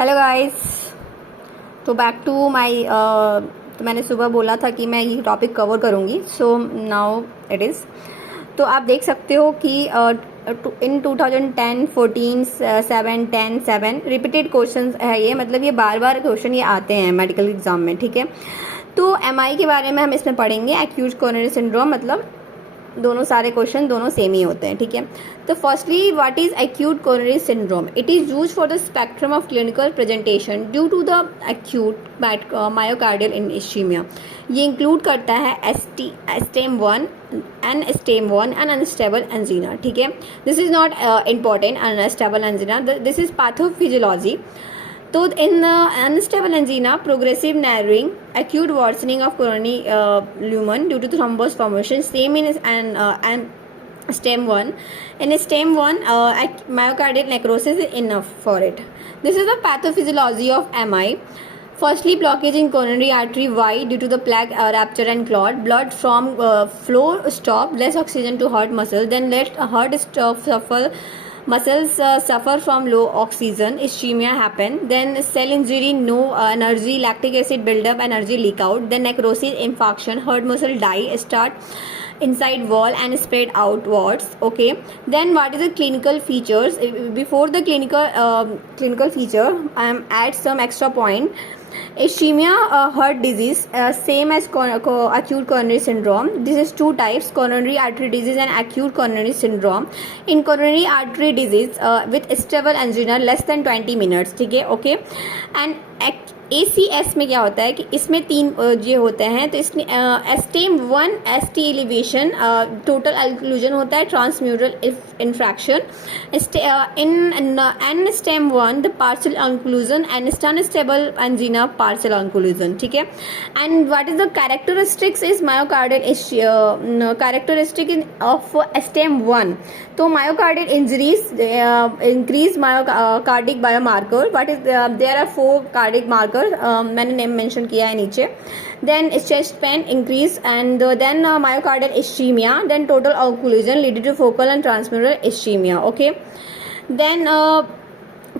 Hello guys, तो back to my तो मैंने सुबह बोला था कि मैं ये टॉपिक कवर करूँगी, सो नाउ इट इज़। तो आप देख सकते हो कि इन 2010, 14, 7, 10, 7 रिपीटेड क्वेश्चंस है ये, मतलब ये बार बार क्वेश्चन ये आते हैं मेडिकल एग्जाम में, ठीक है। तो एमआई के बारे में हम इसमें पढ़ेंगे, एक्यूट कोरोनरी सिंड्रोम, मतलब दोनों सारे क्वेश्चन दोनों सेम ही होते हैं, ठीक है। तो firstly, what is acute coronary syndrome? It is used for the spectrum of clinical presentation due to the acute myocardial ischaemia. ये इंक्लूड करता है स्टेम 1 एंड अनस्टेबल एंजीना, ठीक है। This is not important, unstable angina, this is pathophysiology. तो in unstable angina, progressive narrowing, acute worsening of coronary lumen due to thrombus formation, same in and stem 1. In stem 1, myocardial necrosis is enough for it. This is the pathophysiology of MI. Firstly, blockage in coronary artery wide due to the plaque rupture and clot. Blood from flow stop, less oxygen to heart muscle. Then let heart suffer. Muscles suffer from low oxygen, ischemia happen. Then cell injury, no energy, lactic acid buildup, energy leak out. Then necrosis, infarction, heart muscle die, start inside wall and spread outwards. Okay. Then what is the clinical features? Before the clinical feature, I am add some extra point. Ischemia, heart disease, same as acute coronary syndrome. This is two types: coronary artery disease and acute coronary syndrome. In coronary artery disease, with stable angina less than 20 minutes, ठीक है, okay. And ACS में क्या होता है कि इसमें तीन ये होते हैं। तो इसमें STEMI 1 ST elevation, total occlusion होता है, transmural infarction in STEMI 1 the partial occlusion and unstable angina partial occlusion, ठीक है। And what is the characteristics is myocardial characteristic of STEMI 1। तो myocardial injuries increase myocardial biomarker. What is there are 4 cardiac marker, मैंने name mention किया है नीचे। Then chest pain increase and then myocardial ischaemia, then total occlusion leading to focal and transmural ischaemia, okay. Then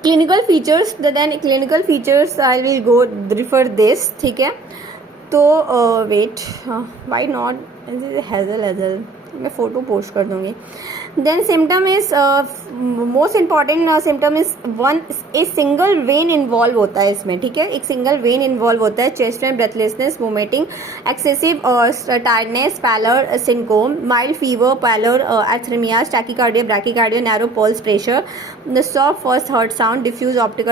clinical features, then clinical features I will go refer this, ठीक है। तो wait, why not हेजल मैं photo post कर दूंगी। Then symptom is most important symptom is one, a single vein involve होता है इसमें, ठीक है। एक सिंगल वेन इन्वॉल्व होता है। Chest pain, breathlessness, vomiting, excessive tiredness, pallor syncope, mild fever, pallor athermia, tachycardia, bradycardia, narrow pulse pressure, the soft first heart sound, diffuse optical